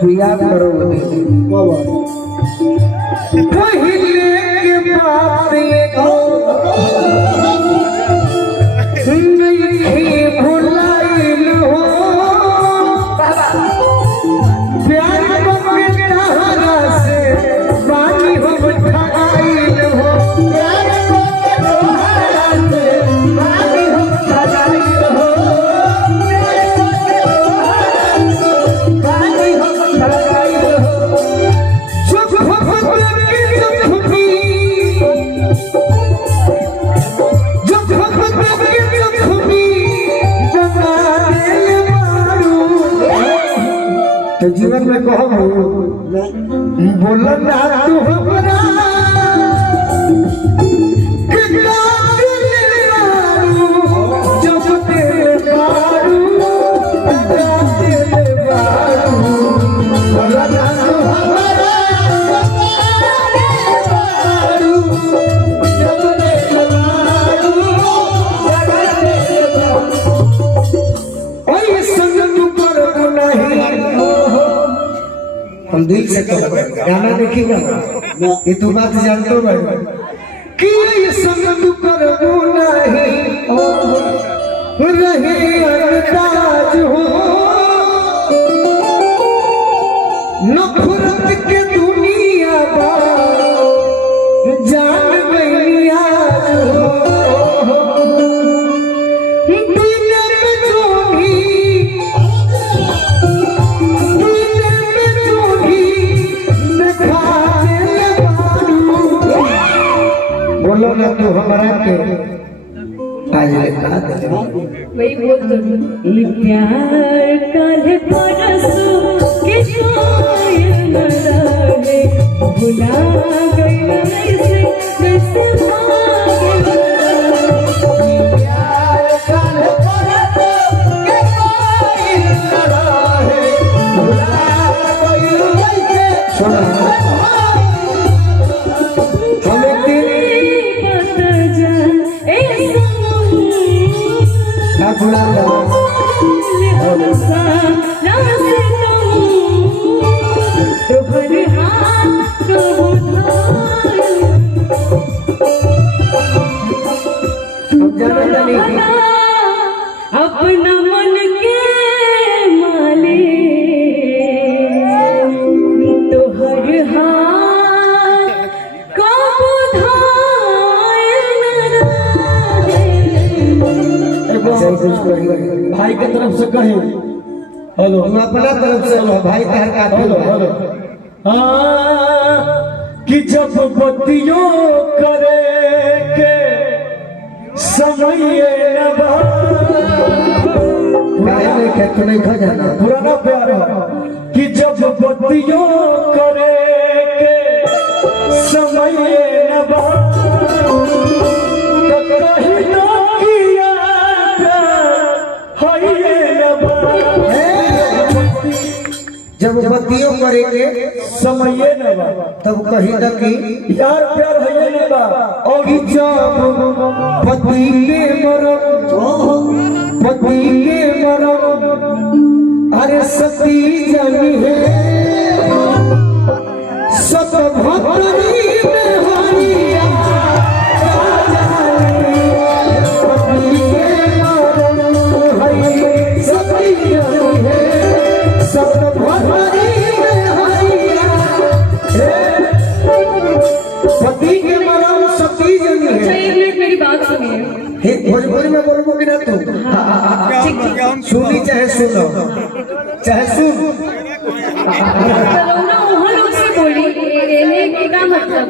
तू याद करो पहले के बात नहीं भुलाइल हो प्यार के सहारा से पानी हम ठगाइल हो प्यार के सहारा से पानी हम ठगाइल हो प्यार के सहारा से पानी हम ठगाइल हो सुख भगत की सुखी तो जीवन में कहो बोलो ना तू हमरा जब तेरे बारू बोलो ना तू हमरा जब तेरे बारू संग तू करो नहीं हम दिल से गाना देखिएगा ये तो बात जानते हो भाई कि ये संग तू करबो नहीं रहे अंदाज हो नफरत के दुनिया बा जान गई आज हो बोलो ना तू हमारा के आज लेखा दे वही बोल दो ये प्यार काले परसों के कोयल मरावे भुला गई ऐसे कैसे मांगे प्यार काले परसों के कोयल मरावे भुला गई ऐसे सुना अपना मन के माले तो हर हाथ को भाई के तरफ से कहे हेलो अपना तरफ से भाई कहर का हेलो हेलो कि जब बत्तियों करे के समय नहीं खा जाना पुराना प्यार कि जब बत्तियों करे के समय जब बत्तियों करे के समय न बा तब कही न कि यार प्यार है न बा और जब पति के मरम अरे सती जनी है सब भक्तरी में हरिया पति के मरम है सती जनी है सब पति के मरम सती जनी है। मेरी बात सुनिए भोजपुरी में बोलो भी ना तू सुनी चाहे सुनो चाहे सुन ना वहाँ लोग से बोली ये क्या मतलब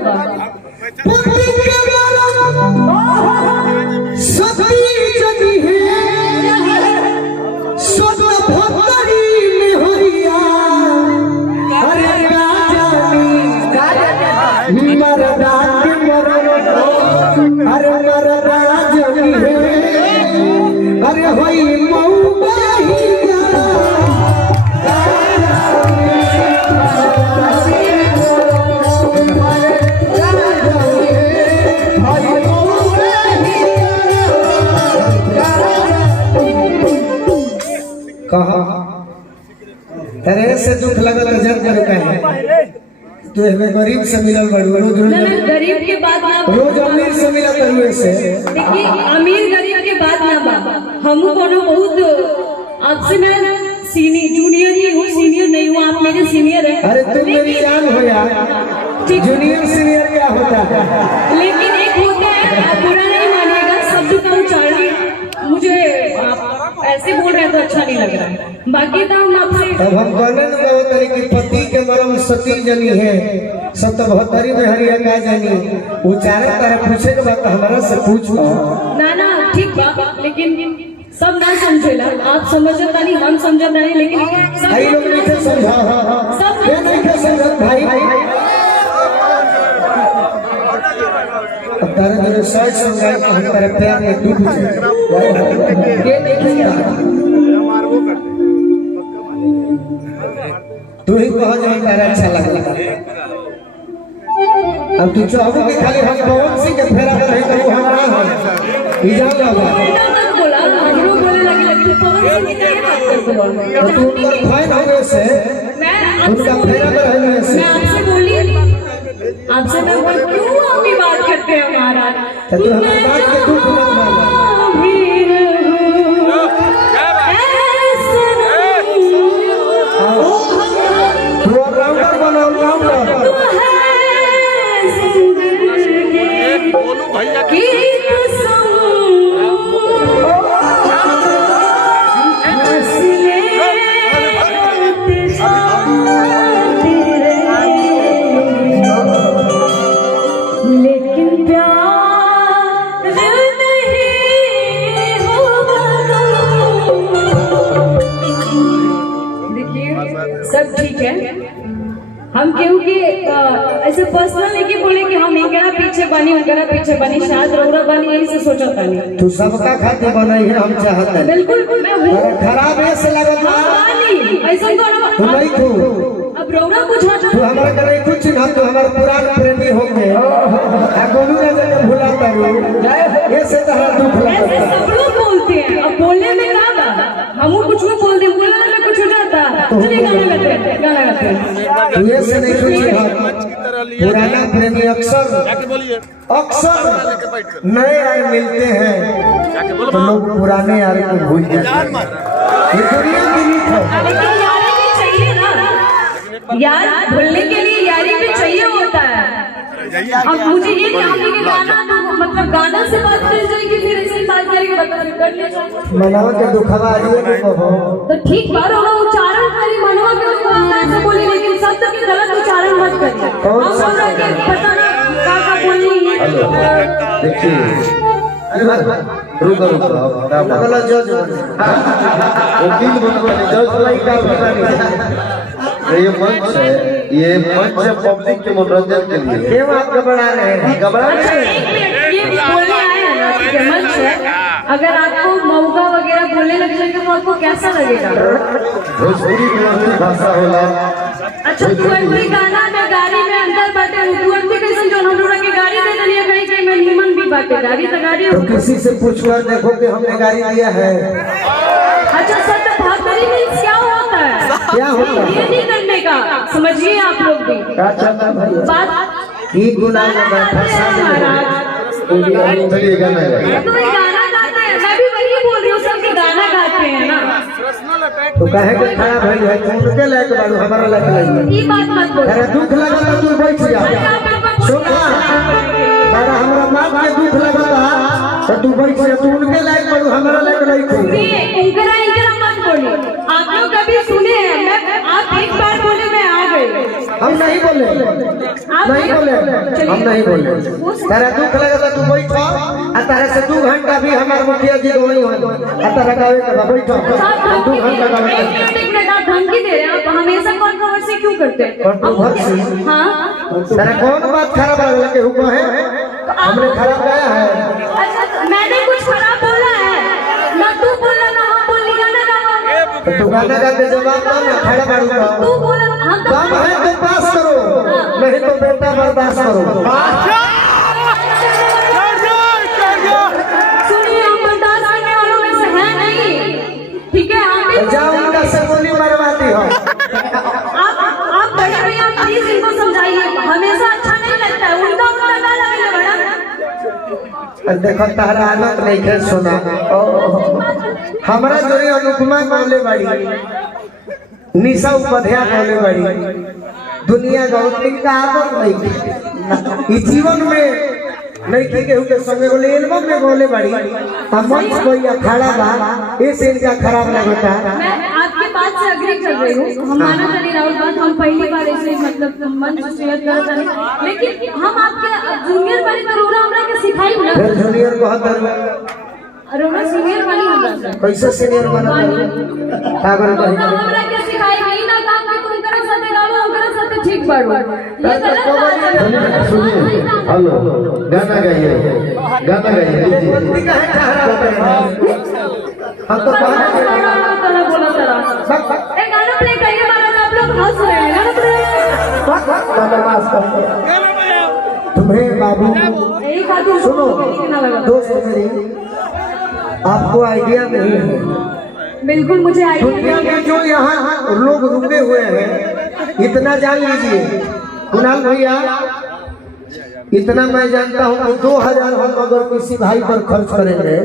पति के मरम सती जनी है सब भक्तरी में हरिया अरे मरदा के मरम अरे मरदा जनी है अरे होई मौका ही तेरे से दुख लगत जन करो कहे तू हमें गरीब से मिलल बड़ू रोज ना रोज मैं गरीब के बाद ना रोज अमीर से मिलत करू से देखिए अमीर गरीब के बाद ना बा हम कोनो बहुत आपसे मैं जूनियर ही हूँ सीनियर नहीं हूँ आप मेरे सीनियर हैं अरे तुम मेरी जान हो यार जूनियर सीनियर क्या होता है लेकिन एक होता है आप बुरा नहीं मानिएगा शब्द का उच्चारण मुझे आप ऐसे बोल रहे हैं तो अच्छा नहीं लग रहा है बाकी तो हम आपसे अब हम कहने न कहो तरी की पति के मरम सती जनी है सब तो बहत्तरी में हरिया का जानी उच्चारण तारा पूछे के बाद हमारा से पूछ ना ठीक बा लेकिन सब ना समझेला आप समझता नहीं हम समझता नहीं लेकिन सब भाई लोग नहीं थे समझा सब ये नहीं थे समझा भाई अब तारे जो सर्च समझा कि हम तेरे प्यार में डूब जाए ये नहीं किया तू ही कहा जो तेरा अच्छा लगा अब तू चाहो कि खाली हम पवन सिंह के फेरा में रहे तो हमारा है इजाजत होगा बोला हमरो बोले लगी पवन सिंह की क्या बात करते हो तो तू उनका फाइन होने से मैं उनका फेरा में रहने से मैं आपसे बोली आपसे मैं बोल क्यों अपनी बात करते हैं हमारा तो तू हमारी बात के दुख मत मान तू ऑलराउंडर बनो ऑलराउंडर बोलू भैया की लेकिन प्यार नहीं होगा देखिए सब ठीक है हम क्यों कि ऐसे पर्सनल लेके बोले कि हम इनकरा पीछे बनी शायद रौरा बनी यही से सोचा था नहीं तू सबका खातिर बनाई है हम चाहते हैं बिल्कुल मैं हूँ अरे खराब है से लगत ना ऐसा तू नहीं तू अब रौरा कुछ तू हमारा करे कुछ ना तू हमारा पुरान प्रेमी हो गए आ गोलू ना जगह भुला करू ये से तहरा दुख ऐसे लगता सब लोग बोलते हैं अब बोलने में क्या बा हम कुछ भी बोल दे बोलने में कुछ हो जाता चलिए गाना गाते हैं तू ये से नहीं कुछ पुराना प्रेमी अक्सर बोलिए अक्सर नए यार मिलते हैं तो लोग पुराने यार को भूल जाते हैं ये दुनिया की रीत है लेकिन यारी भी चाहिए ना यार भूलने के लिए यारी भी चाहिए होता है अब मुझे ये नहीं आगे कि गाना तो मतलब गाना से बात कर जाएगी फिर ऐसे बात करेंगे बता कर ले जाओ मनावा के दुखवा आइए नहीं कहो तो ठीक बात होगा उच्चारण करी मनवा के दुखवा ऐसे बोली लेकिन शब्द के गलत उच्चारण मत करिए हम सब रह के पता ना का बोली देखिए रुको मतलब जज वकील बनवाने जज नहीं का पता नहीं ये मंच है ये मंच है पब्लिक के मनोरंजन के लिए क्यों आप घबरा रहे हैं घबरा अच्छा एक मिनट ये बोलने आए हैं ना ठीक है मंच है अगर आपको मौका वगैरह बोलने लग जाएगा तो आपको कैसा लगेगा भोजपुरी की भाषा होला अच्छा तुअर्ती गाना ना गाड़ी में अंदर बाटे तुअर्ती कैसे जो हम लोग के गाड़ी दे दिया कहीं कहीं में निमन भी बाटे गाड़ी तो गाड़ी तो किसी से पूछकर देखो कि हमने गाड़ी दिया है अच्छा सत्य भागरी में क्या होता है क्या होता है ये नहीं करने का समझिए आप लोग भी क्या चलता भैया बात की गुनाह में बैठा महाराज चलिए गाना है तो ये गाना गाते हैं मैं भी वही बोल रही हूँ सब के गाना गाते हैं ना तो कहे के खराब भई है तू उनके लायक बाड़ू हमारा लायक नहीं ये बात मत बोलो तेरा दुख लगा तो तू बैठ जा सुना तेरा हमरा माँ के दुख लगा तो तू बैठ जा तू उनके लायक बाड़ू हमारा लायक नहीं तू इनकरा इनकरा मत बोलिए आप लोग कभी सुने हैं मैं आप एक बार बोले मैं आ गई हम नहीं बोले नहीं बोले हम नहीं बोले तेरा दुख लगा तो तू बैठ आ तेरे से 2 घंटा भी हमारे मुखिया जी वही हो आ तेरा गावे का बैठ 2 घंटा का एक मिनट आप धमकी दे रहे हैं आप हमेशा कंट्रोवर्सी क्यों करते हैं कंट्रोवर्सी हाँ तेरा कौन बात खराब लगा के हुआ है हमने खराब गाया है अच्छा तो मैंने कुछ खराब बोला है ना तू बोला ना हम बोली गाना गाओ तो तू गाना गा के जवाब दो ना खड़ा बाड़ूगा तू बोला हम तो कम है तो पास करो नहीं तो बेटा बर्दाश्त करो सुनिए हम बर्दाश्त करने वालों में से है नहीं ठीक है हम भी जाओ उनका से गोली मरवाती हो प्लीज इनको समझाइए, हमेशा अच्छा नहीं लगता है, उल्टा उल्टा ना लगे बड़ा। देखो तारा आदत नहीं है सुना। हमारा जोरे अनुपमा कौले बाड़ी, निशा उपाध्याय कौले बाड़ी, दुनिया गौतमी का आदत नहीं। इस जीवन में नहीं की केहू के संगे बोले एल्बम में बोले बाड़ी, मंच कोई अखाड़ा बा ऐसे इनका खराब लगता। मैं आपके बात से अग्री कर रही हूँ, हम माना चली राहुल बात, हम पहली बार ऐसे मतलब मंच शेयर कर रहे हैं, लेकिन हम आपके जूनियर वाली करोड़ा हमरा के सिखाई ना। फिर जूनियर को हद रोना सीनियर वाली हमरा कैसे सीनियर बना कागर रोना हमरा के सिखाई नहीं ना काम के तुम करे साथे गाओ ओकरा साथे ठीक बाड़ो, ये गलत बात है। सुनिए, हेलो, गाना गाइए, गाना गाइए लीजिए। हम तो तरह बोला तरह एक गाना प्ले करिए, महाराज आप लोग हंस रहे हैं, गाना प्ले। तुम्हें बाबू एक आदमी सुनो, कितना लगा दोस्त मेरी, आपको आइडिया नहीं है बिल्कुल मुझे दुनिया आइडिया में जो यहाँ लोग रुके हुए हैं, इतना जान लीजिए कुणाल भैया, इतना मैं जानता हूँ कि 2000 हम अगर किसी भाई पर खर्च करेंगे